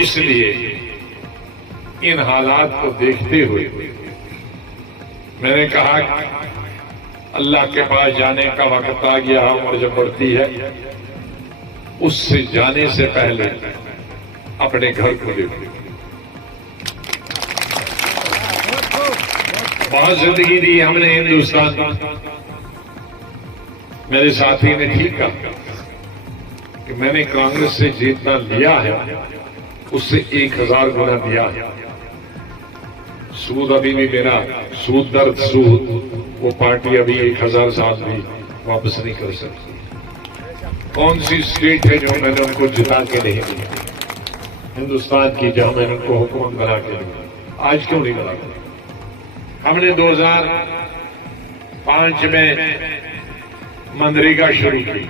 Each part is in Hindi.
इसलिए इन हालात को देखते हुए मैंने कहा अल्लाह के पास जाने का वक्त आ गया, उम्र जब बढ़ती है उससे जाने से पहले अपने घर को देखो। बहुत जिंदगी दी हमने हिंदुस्तान। मेरे साथी ने ठीक कहा कि मैंने कांग्रेस से जितना लिया है उससे 1000 गुना दिया है। सूद अभी भी मेरा सूद दर सूद, वो पार्टी अभी 1000 साल भी वापस नहीं कर सकती। कौन सी स्टेट है जो मैंने उनको जिता के नहीं दिया हिंदुस्तान की, जहां मैंने उनको हुकूमत बना के दिया? आज क्यों नहीं बना? हमने 2005 में मनरेगा शुरू की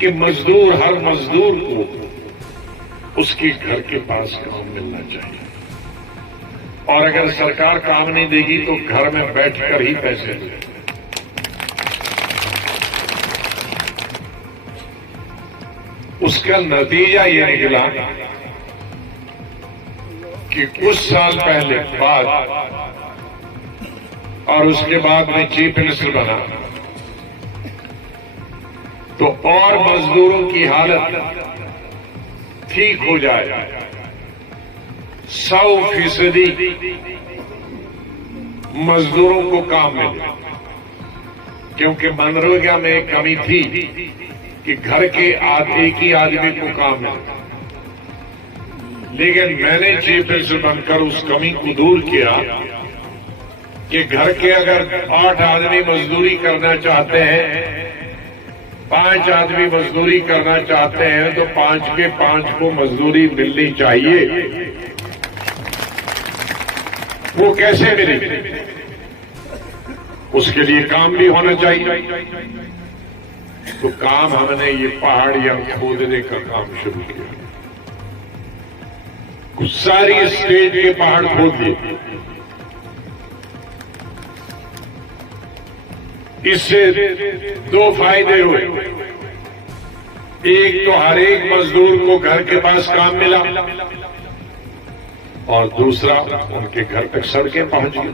कि मजदूर, हर मजदूर को उसके घर के पास काम मिलना चाहिए, और अगर सरकार काम नहीं देगी तो घर में बैठकर ही पैसे मिले। उसका नतीजा ये निकला कि कुछ साल पहले बाद और उसके बाद मैं चीफ मिनिस्टर बना तो और मजदूरों की हालत ठीक हो जाए। 100% मजदूरों को काम मिले, क्योंकि मनरेगा में एक कमी थी कि घर के एक ही आदमी को काम मिले। लेकिन मैंने चीफ मिनिस्टर बनकर उस कमी को दूर किया कि घर के अगर 8 आदमी मजदूरी करना चाहते हैं, 5 आदमी मजदूरी करना चाहते हैं, तो 5 के 5 को मजदूरी मिलनी चाहिए। वो कैसे मिलेगी? उसके लिए काम भी होना चाहिए। तो काम हमने ये पहाड़ियां खोदने का काम शुरू किया। कुछ सारी स्टेट के पहाड़ खोद दिए। इससे 2 फायदे हुए। एक तो हर एक मजदूर को घर के पास काम मिला, और दूसरा उनके घर तक सड़कें पहुंच गई।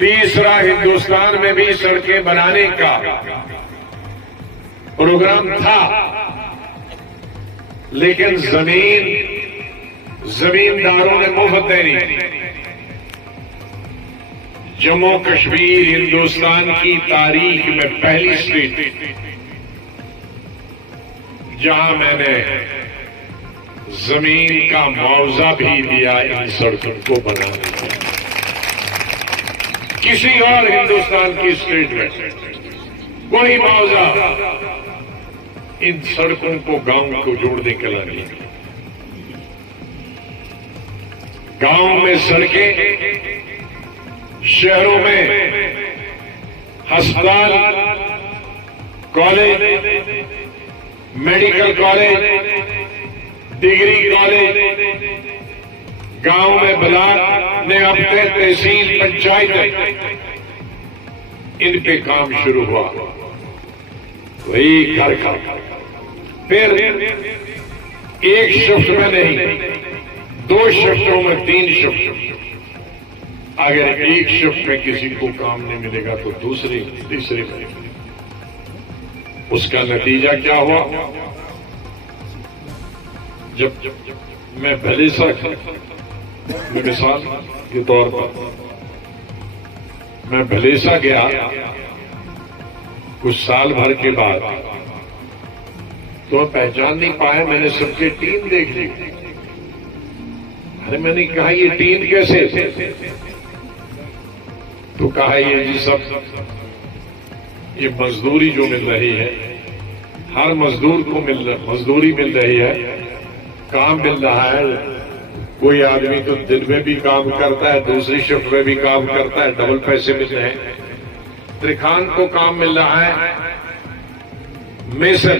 तीसरा, हिंदुस्तान में भी सड़कें बनाने का प्रोग्राम था, लेकिन जमींदारों ने मुफ्त देनी। जम्मू कश्मीर हिंदुस्तान की तारीख में पहली स्टेट जहां मैंने जमीन का मुआवजा भी दिया इन सड़कों को बनाने के लिए। किसी और हिंदुस्तान की स्टेट में कोई मुआवजा इन सड़कों को गांव को जोड़ने के लिए नहीं। गांव में सड़कें, शहरों में अस्पताल, college, medical college, degree college, गांव में ब्लॉक में अपने तहसील पंचायत, इन पे काम शुरू हुआ। वही घर का फिर एक शिफ्ट में नहीं, 2 शिफ्टों में 3 शिफ्ट। अगर एक शिफ्ट में किसी को काम नहीं मिलेगा तो दूसरी, तीसरी में। उसका नतीजा क्या हुआ? जब मैं भलेसा मिसाल के तौर पर मैं भलेसा गया कुछ साल भर के बाद, तो पहचान नहीं पाया। मैंने सबके टीम देख ली। अरे मैंने कहा ये टीम कैसे? तो कहा ये जी सब ये मजदूरी जो मिल रही है, हर मजदूर को मजदूरी मिल रही है, काम मिल रहा है। कोई आदमी तो दिन में भी काम करता है, दूसरी शिफ्ट में भी काम करता है, डबल पैसे मिल रहे हैं। त्रिखान को काम मिल रहा है, मेसन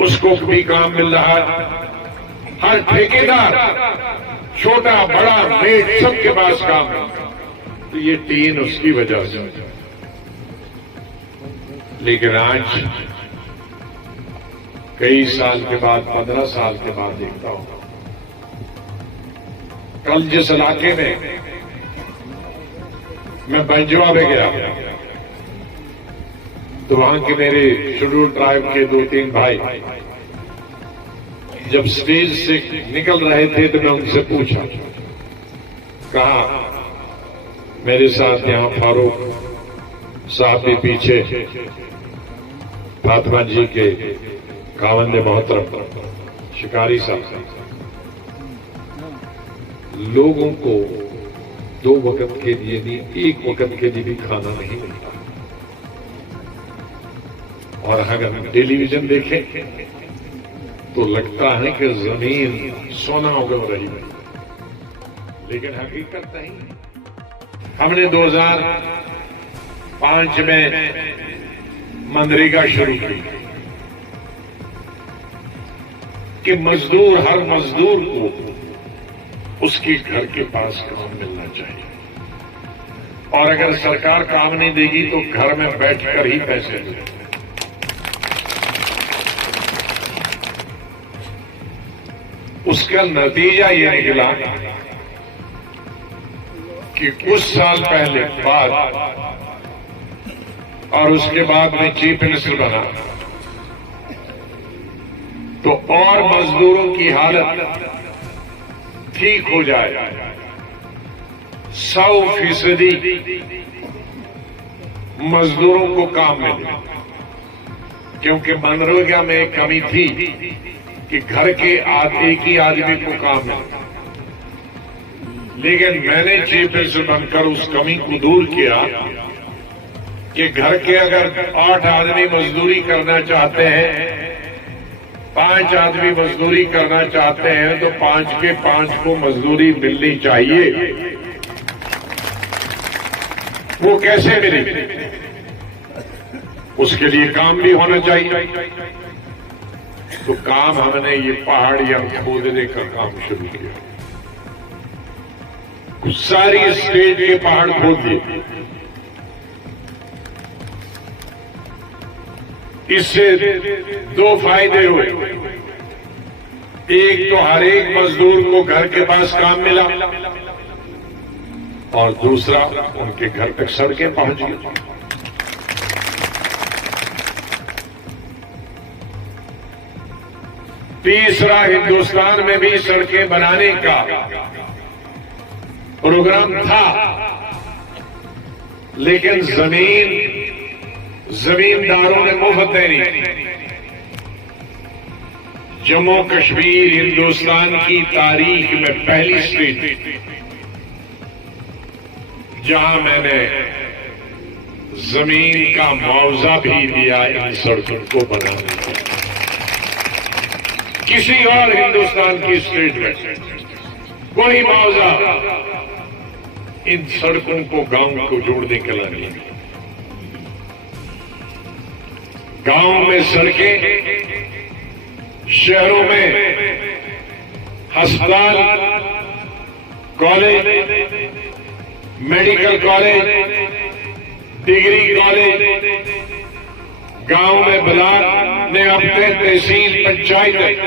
उसको भी काम मिल रहा है। हर ठेकेदार, छोटा बड़ा मेट, सबके पास काम है। तो ये टीन उसकी वजह से। लेकिन आज कई साल के बाद, 15 साल के बाद देखता हूं, कल जिस इलाके में मैं बंजवा में गया तो वहां के मेरे शेड्यूल ट्राइब के 2-3 भाई जब स्टेज से निकल रहे थे तो मैं उनसे पूछा, कहा मेरे साथ यहां फारूक साहब भी पीछे, फातिमा जी के खावंदे मोहतरम शिकारी साहब, लोगों को 2 वक्त के लिए नहीं, 1 वक्त के लिए भी खाना नहीं मिलता। और अगर हम टेलीविजन देखें तो लगता है कि जमीन सोना उगल रही है, लेकिन हकीकत नहीं। हमने 2005 में मनरेगा शुरू की कि मजदूर, हर मजदूर को उसके घर के पास काम मिलना चाहिए, और अगर सरकार काम नहीं देगी तो घर में बैठकर ही पैसे दें। उसका नतीजा ये निकला कि कुछ साल पहले बाद, और उसके बाद मैं चीफ मिनिस्टर बना, तो और मजदूरों की हालत ठीक हो जाए। 100% मजदूरों को काम मिले, क्योंकि मनरेगा में एक कमी थी कि घर के एक ही आदमी को काम मिले। लेकिन मैंने चीफ मिनिस्टर बनकर उस कमी को दूर किया कि घर के अगर 8 आदमी मजदूरी करना चाहते हैं, 5 आदमी मजदूरी करना चाहते हैं, तो 5 के 5 को मजदूरी मिलनी चाहिए। वो कैसे मिली? उसके लिए काम भी होना चाहिए। तो काम हमने ये पहाड़ियां खोदने का काम शुरू किया। कुछ सारी स्टेट के पहाड़ खोद दिए। इससे 2 फायदे हुए। एक तो हर एक मजदूर को घर के पास काम मिला, और दूसरा उनके घर तक सड़कें पहुंच गई। तीसरा, हिंदुस्तान में भी सड़कें बनाने का प्रोग्राम था, लेकिन जमींदारों ने मुफ्त देनी। जम्मू कश्मीर हिंदुस्तान की तारीख में पहली स्टेट जहां मैंने जमीन का मुआवजा भी दिया इन सड़कों को बनाने का। किसी और हिंदुस्तान की स्टेट में कोई मुआवजा इन सड़कों को, गांव को जोड़ने के लिए नहीं। गांव में सड़कें, शहरों में अस्पताल, college, medical college, degree college, गांव में ब्लॉक में अपने तहसील, पंचायत,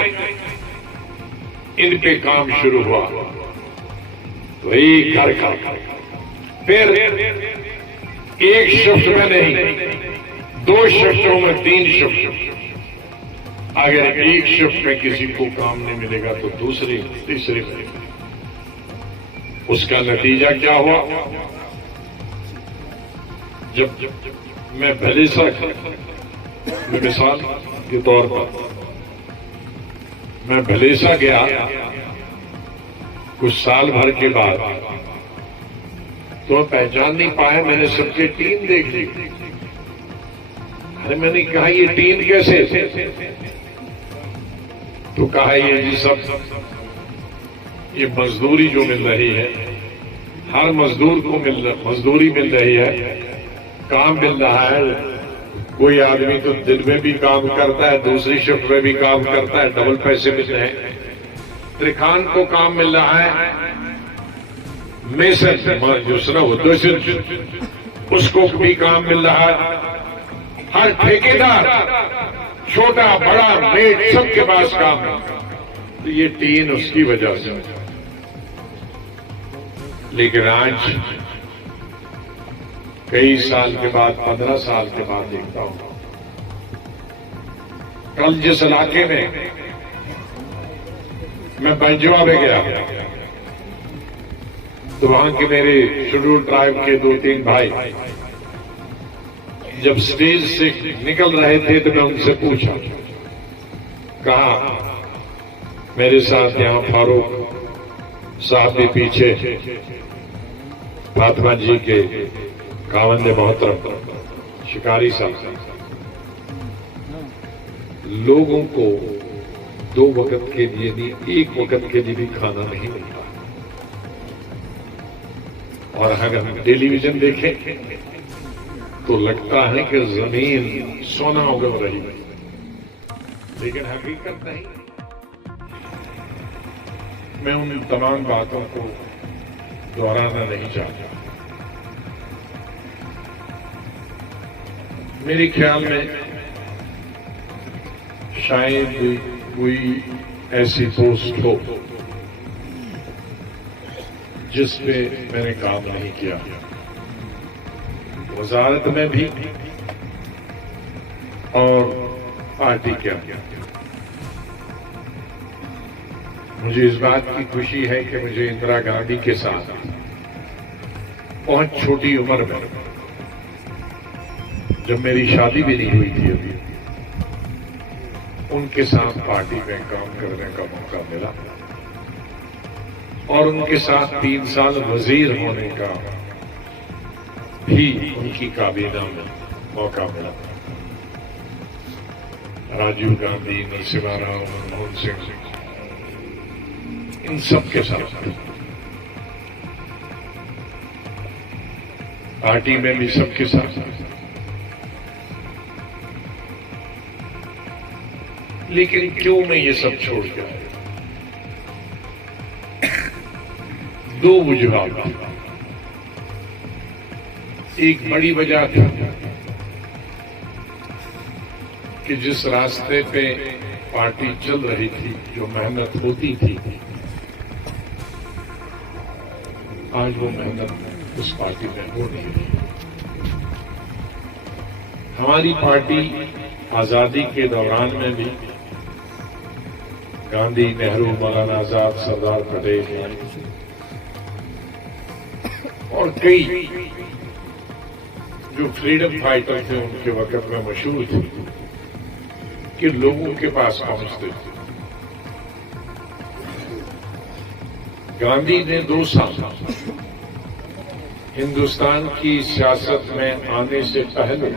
इन पे काम शुरू हुआ। तो एक घर का, फिर एक शिफ्ट में नहीं, 2 शिफ्टों में 3 शिफ्ट। अगर एक शिफ्ट में किसी को काम नहीं मिलेगा तो दूसरी, तीसरी में। उसका नतीजा क्या हुआ? जब मैं भलेसा मिसाल के तौर पर मैं भलेसा गया कुछ साल भर के बाद, तो पहचान नहीं पाया। मैंने सबके टीम देख ली। अरे मैंने कहा ये टीम कैसे? तो कहा ये जी सब ये मजदूरी जो मिल रही है, हर मजदूर को मजदूरी मिल रही है, काम मिल रहा है। कोई आदमी तो दिन में भी काम करता है, दूसरी शिफ्ट में भी काम करता है, डबल पैसे मिल रहे हैं। त्रिखान को काम मिल रहा है, मेसन जो सुना हो उसको भी काम मिल रहा है। हर ठेकेदार छोटा बड़ा मेट सबके पास काम है। तो ये टीन उसकी वजह से। लेकिन आज कई साल के बाद 15 साल के बाद देखता हूं, कल जिस इलाके में मैं बंजुआ में गया तो वहां के मेरे शेड्यूल ट्राइब के 2-3 भाई जब स्टेज से निकल रहे थे तो मैं उनसे पूछा, कहा मेरे साथ यहां फारूक साहब भी पीछे, फातिमा जी के कावंदे मोहतरम शिकारी साहब, लोगों को 2 वक्त के लिए नहीं 1 वक्त के लिए भी खाना नहीं मिलता। और अगर हम टेलीविजन देखें तो लगता है कि जमीन सोना उगल रही है, लेकिन हकीकत नहीं। मैं उन तमाम बातों को दोहराना नहीं चाहता। मेरे ख्याल में शायद कोई ऐसी पोस्ट हो जिस पे मैंने काम नहीं किया, वजारत में भी और पार्टी के अंदर। मुझे इस बात की खुशी है कि मुझे इंदिरा गांधी के साथ बहुत छोटी उम्र में, जब मेरी शादी भी नहीं हुई थी अभी, उनके साथ पार्टी में काम करने का मौका मिला और उनके साथ 3 साल वजीर होने का भी उनकी काबीना में मौका मिला। राजीव गांधी, नरसिम्हा राव, मनमोहन सिंह, इन सब के साथ पार्टी में भी सबके साथ। लेकिन क्यों मैं ये सब छोड़ के आया? 2 वजूहात। एक बड़ी वजह थी कि जिस रास्ते पे पार्टी चल रही थी, जो मेहनत होती थी, आज वो मेहनत उस पार्टी में हो नहीं रही। हमारी पार्टी आजादी के दौरान में भी गांधी, नेहरू, मौलाना आजाद, सरदार पटेल और कई जो फ्रीडम फाइटर थे उनके वक्त में मशहूर थे कि लोगों के पास पहुंचते थे। गांधी ने 2 साल हिंदुस्तान की सियासत में आने से पहले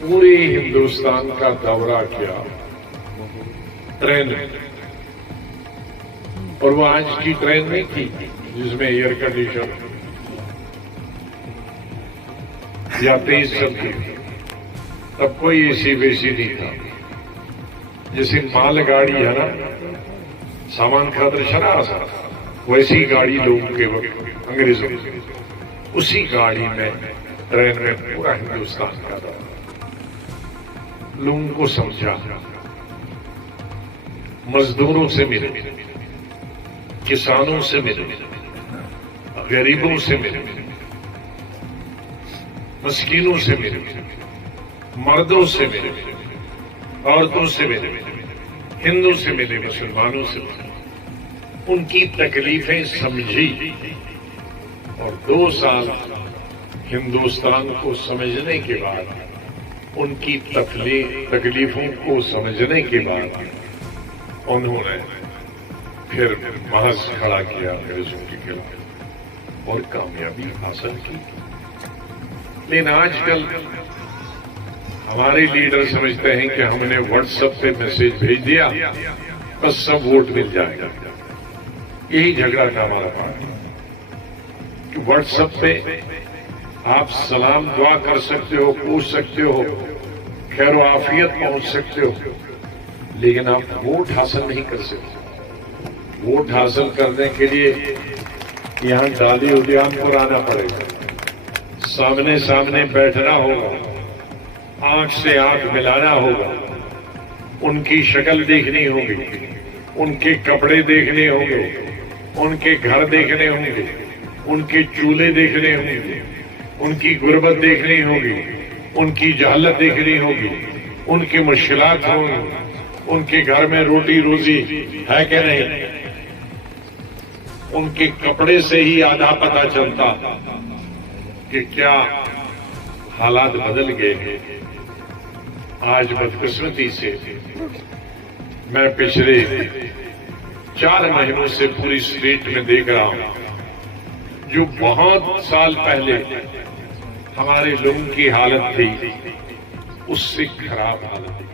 पूरे हिंदुस्तान का दौरा किया ट्रेन में, और वो आज की ट्रेन नहीं थी जिसमें एयर कंडीशन या तेज चलती, तब कोई एसी वेसी नहीं था। जैसे मालगाड़ी है ना, सामान खातर चला वैसी गाड़ी लोगों के वक्त अंग्रेजों की, उसी गाड़ी में ट्रेन में पूरा हिंदुस्तान का दौरा, लोगों को समझा, मजदूरों से मिले, किसानों से मिले, गरीबों से मिले, मस्कीनों से मिले, मर्दों से मिले, औरतों से मिले, हिंदू से मिले, मुसलमानों से मिले, उनकी तकलीफें समझी और 2 साल हिंदुस्तान को समझने के बाद, उनकी तकलीफों को समझने के बाद उन्होंने फिर महज खड़ा किया अंग्रेजों के खिलाफ और कामयाबी हासिल की। लेकिन आजकल हमारे लीडर समझते हैं कि हमने व्हाट्सएप पे मैसेज भेज दिया बस सब वोट मिल जाएगा। यही झगड़ा था हमारा पार्टी कि व्हाट्सएप पे आप सलाम दुआ कर सकते हो, पूछ सकते हो, खैर आफियत पहुंच सकते हो, लेकिन आप वोट हासिल नहीं कर सकते। वोट हासिल करने के लिए यहां डाली उद्यानपुर आना पड़ेगा, सामने सामने बैठना होगा, आंख से आंख मिलाना होगा, उनकी शक्ल देखनी होगी, उनके कपड़े देखने होंगे, उनके घर देखने होंगे, उनके चूल्हे देखने होंगे, उनकी गुर्बत देखनी होगी, उनकी जहालत देखनी होगी, उनकी मुश्किलात होंगी, उनके घर में रोटी रोजी है कि नहीं। उनके कपड़े से ही आधा पता चलता कि क्या हालात बदल गए हैं। आज बदकिस्मती से मैं पिछले 4 महीनों से पूरी स्टेट में देख रहा हूं, जो बहुत साल पहले हमारे लोगों की हालत थी उससे खराब हालत थी।